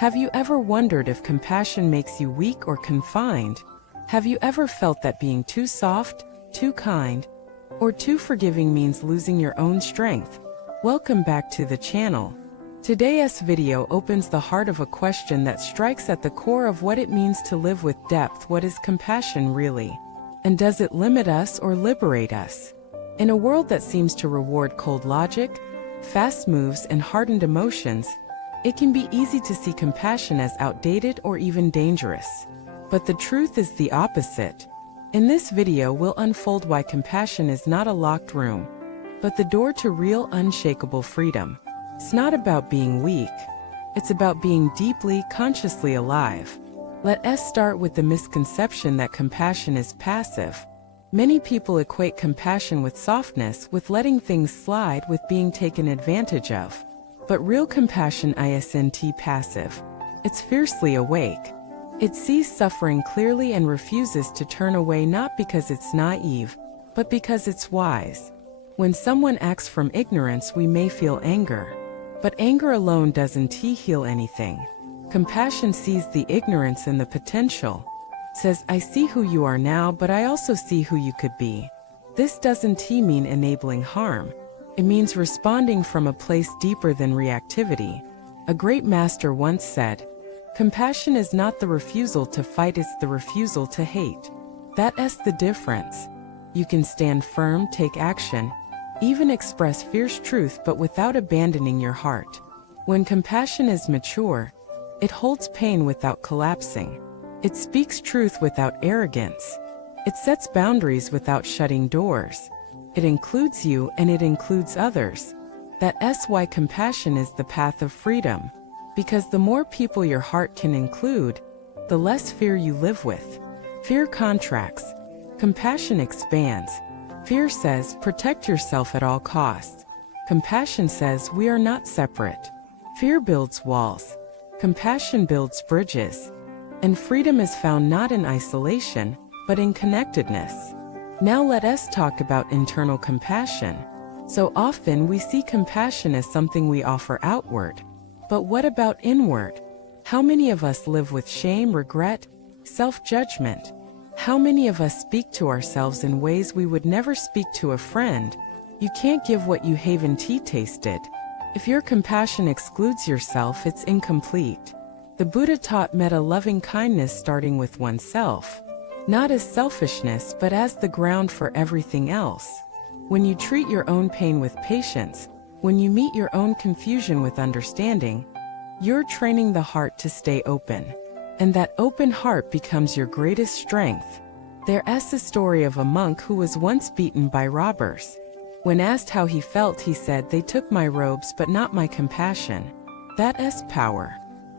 Have you ever wondered if compassion makes you weak or confined? Have you ever felt that being too soft, too kind, or too forgiving means losing your own strength? Welcome back to the channel. Today's video opens the heart of a question that strikes at the core of what it means to live with depth. What is compassion really? And does it limit us or liberate us? In a world that seems to reward cold logic, fast moves, and hardened emotions, it can be easy to see compassion as outdated or even dangerous. But the truth is the opposite. In this video, we'll unfold why compassion is not a locked room, but the door to real, unshakable freedom. It's not about being weak. It's about being deeply, consciously alive. Let us start with the misconception that compassion is passive. Many people equate compassion with softness, with letting things slide, with being taken advantage of. But real compassion isn't passive. It's fiercely awake. It sees suffering clearly and refuses to turn away, not because it's naive, but because it's wise. When someone acts from ignorance, we may feel anger. But anger alone doesn't heal anything. Compassion sees the ignorance and the potential. It says, I see who you are now, but I also see who you could be. This doesn't mean enabling harm. It means responding from a place deeper than reactivity. A great master once said, compassion is not the refusal to fight, it's the refusal to hate. That's the difference. You can stand firm, take action, even express fierce truth, but without abandoning your heart. When compassion is mature, it holds pain without collapsing. It speaks truth without arrogance. It sets boundaries without shutting doors. It includes you and it includes others. That's why compassion is the path of freedom. Because the more people your heart can include, the less fear you live with. Fear contracts. Compassion expands. Fear says, protect yourself at all costs. Compassion says, we are not separate. Fear builds walls. Compassion builds bridges. And freedom is found not in isolation, but in connectedness. Now let us talk about internal compassion. So often we see compassion as something we offer outward. But what about inward? How many of us live with shame, regret, self-judgment? How many of us speak to ourselves in ways we would never speak to a friend? You can't give what you haven't tasted. If your compassion excludes yourself, it's incomplete. The Buddha taught metta-loving kindness, starting with oneself. Not as selfishness, but as the ground for everything else. When you treat your own pain with patience, when you meet your own confusion with understanding, you're training the heart to stay open. And that open heart becomes your greatest strength. There's a story of a monk who was once beaten by robbers. When asked how he felt, he said, they took my robes but not my compassion. That's power.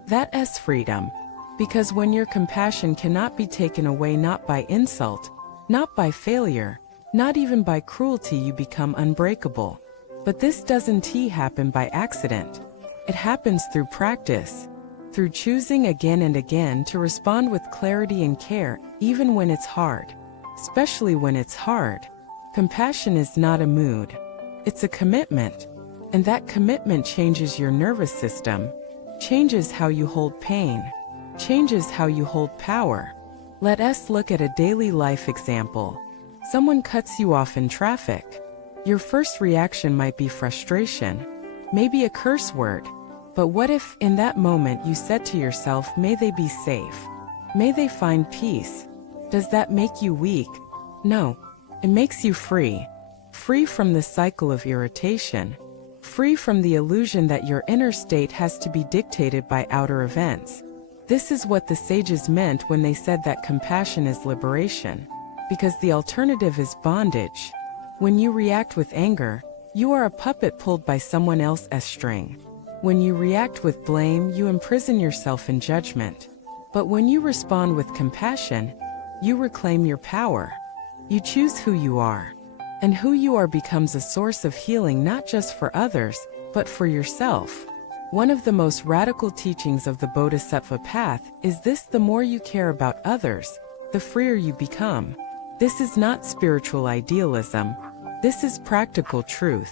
That's freedom. Because when your compassion cannot be taken away, not by insult, not by failure, not even by cruelty, you become unbreakable. But this doesn't happen by accident. It happens through practice, through choosing again and again to respond with clarity and care, even when it's hard. Especially when it's hard. Compassion is not a mood. It's a commitment. And that commitment changes your nervous system, changes how you hold pain, changes how you hold power. Let us look at a daily life example. Someone cuts you off in traffic. Your first reaction might be frustration, maybe a curse word. But what if, in that moment, you said to yourself, may they be safe? May they find peace? Does that make you weak? No. It makes you free. Free from the cycle of irritation. Free from the illusion that your inner state has to be dictated by outer events. This is what the sages meant when they said that compassion is liberation. Because the alternative is bondage. When you react with anger, you are a puppet pulled by someone else's string. When you react with blame, you imprison yourself in judgment. But when you respond with compassion, you reclaim your power. You choose who you are. And who you are becomes a source of healing, not just for others, but for yourself. One of the most radical teachings of the Bodhisattva path is this: the more you care about others, the freer you become. This is not spiritual idealism. This is practical truth.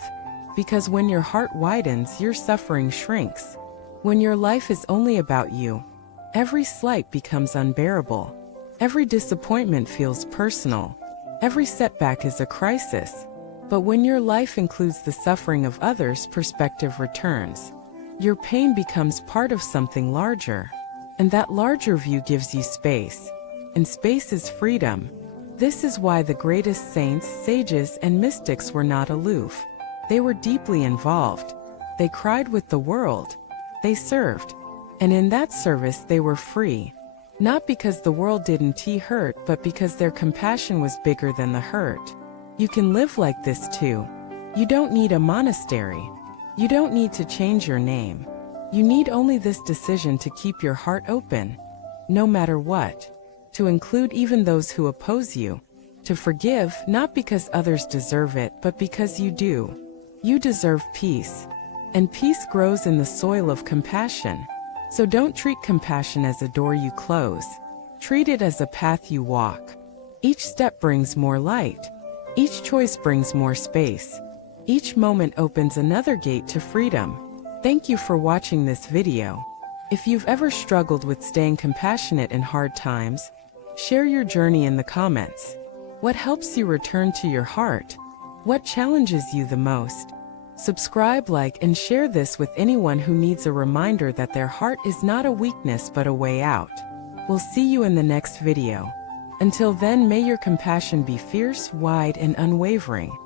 Because when your heart widens, your suffering shrinks. When your life is only about you, every slight becomes unbearable. Every disappointment feels personal. Every setback is a crisis. But when your life includes the suffering of others, perspective returns. Your pain becomes part of something larger. And that larger view gives you space. And space is freedom. This is why the greatest saints, sages, and mystics were not aloof. They were deeply involved. They cried with the world. They served. And in that service they were free. Not because the world didn't hurt, but because their compassion was bigger than the hurt. You can live like this too. You don't need a monastery. You don't need to change your name. You need only this decision to keep your heart open, no matter what. To include even those who oppose you. To forgive, not because others deserve it, but because you do. You deserve peace. And peace grows in the soil of compassion. So don't treat compassion as a door you close. Treat it as a path you walk. Each step brings more light. Each choice brings more space. Each moment opens another gate to freedom. Thank you for watching this video. If you've ever struggled with staying compassionate in hard times, share your journey in the comments. What helps you return to your heart? What challenges you the most? Subscribe, like, and share this with anyone who needs a reminder that their heart is not a weakness but a way out. We'll see you in the next video. Until then, may your compassion be fierce, wide, and unwavering.